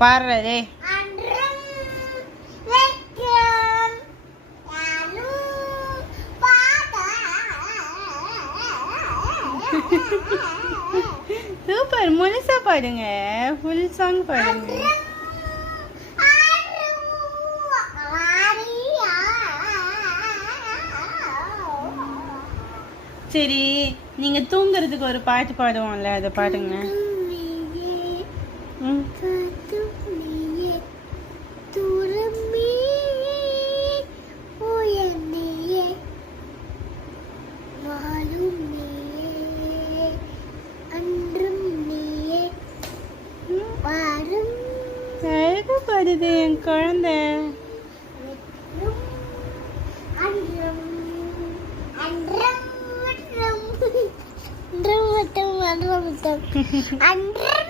பாடுறதே super. முழுசா பாடுங்க, full song பாடுங்க. சரி, நீங்க தூங்குறதுக்கு ஒரு பாட்டு பாடுவோம்ல, அதை பாடுங்க. அழகா பாடுது என் குழந்தை. அன்றம்